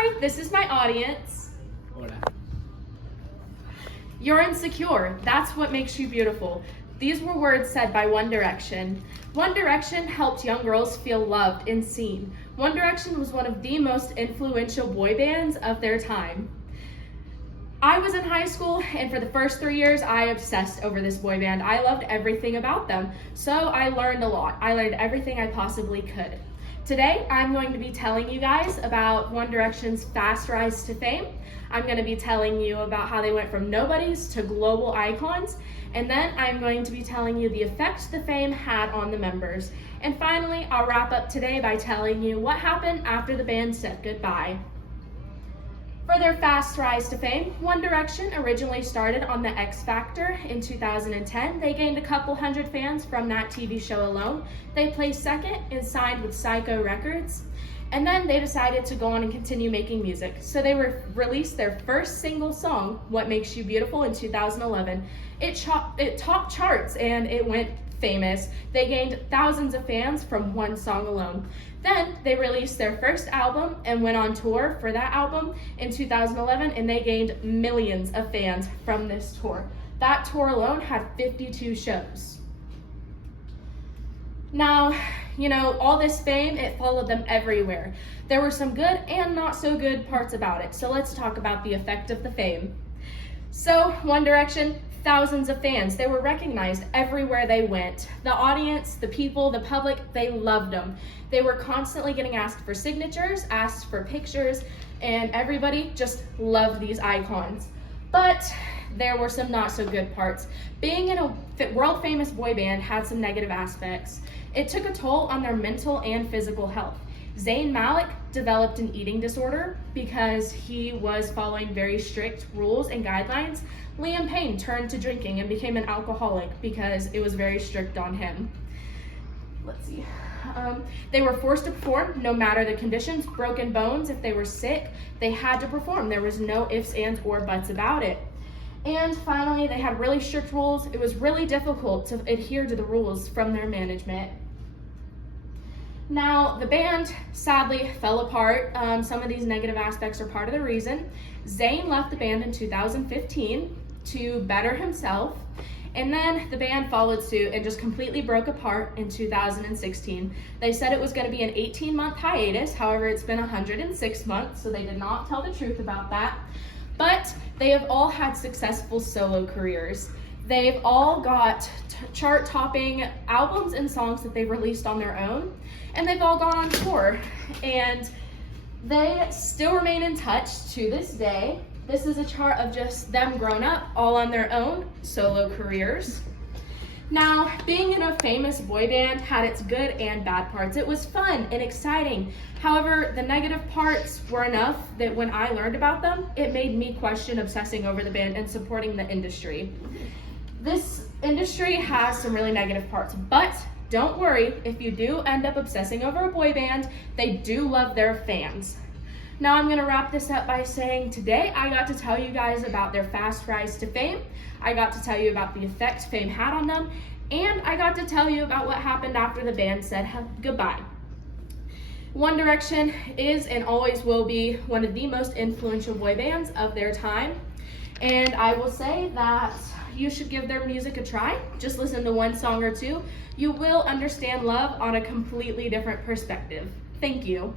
Hi, this is my audience. Hola. You're insecure. That's what makes you beautiful. These were words said by One Direction. One Direction helped young girls feel loved and seen. One Direction was one of the most influential boy bands of their time. I was in high school, and for the first 3 years, I obsessed over this boy band. I loved everything about them, so I learned a lot. I learned everything I possibly could. Today, I'm going to be telling you guys about One Direction's fast rise to fame. I'm going to be telling you about how they went from nobodies to global icons, and then I'm going to be telling you the effect the fame had on the members. And finally, I'll wrap up today by telling you what happened after the band said goodbye. For their fast rise to fame, One Direction originally started on the X Factor in 2010. They gained a couple hundred fans from that TV show alone. They placed second and signed with Psycho Records. And then they decided to go on and continue making music. So they released their first single song, What Makes You Beautiful, in 2011. It topped charts and it went famous. They gained thousands of fans from one song alone. Then they released their first album and went on tour for that album in 2011, and they gained millions of fans from this tour. That tour alone had 52 shows. Now, all this fame, it followed them everywhere. There were some good and not so good parts about it. So let's talk about the effect of the fame. So One Direction, thousands of fans. They were recognized everywhere they went. The audience, the people, the public, they loved them. They were constantly getting asked for signatures, asked for pictures, and everybody just loved these icons. But there were some not so good parts. Being in a world famous boy band had some negative aspects. It took a toll on their mental and physical health. Zayn Malik developed an eating disorder because he was following very strict rules and guidelines. Liam Payne turned to drinking and became an alcoholic because it was very strict on him. Let's see. They were forced to perform no matter the conditions. Broken bones, if they were sick, they had to perform. There was no ifs, ands, or buts about it. And finally, they had really strict rules. It was really difficult to adhere to the rules from their management. Now, the band sadly fell apart. Some of these negative aspects are part of the reason. Zayn left the band in 2015 to better himself, and then the band followed suit and just completely broke apart in 2016. They said it was going to be an 18-month hiatus. However, it's been 106 months, so they did not tell the truth about that. But they have all had successful solo careers. They've all got chart-topping albums and songs that they've released on their own, and they've all gone on tour, and they still remain in touch to this day. This is a chart of just them grown up, all on their own solo careers. Now, being in a famous boy band had its good and bad parts. It was fun and exciting. However, the negative parts were enough that when I learned about them, it made me question obsessing over the band and supporting the industry. This industry has some really negative parts, but don't worry, if you do end up obsessing over a boy band, they do love their fans. Now I'm going to wrap this up by saying today I got to tell you guys about their fast rise to fame. I got to tell you about the effect fame had on them, and I got to tell you about what happened after the band said goodbye. One Direction is and always will be one of the most influential boy bands of their time, and I will say that you should give their music a try. Just listen to one song or two. You will understand love on a completely different perspective. Thank you.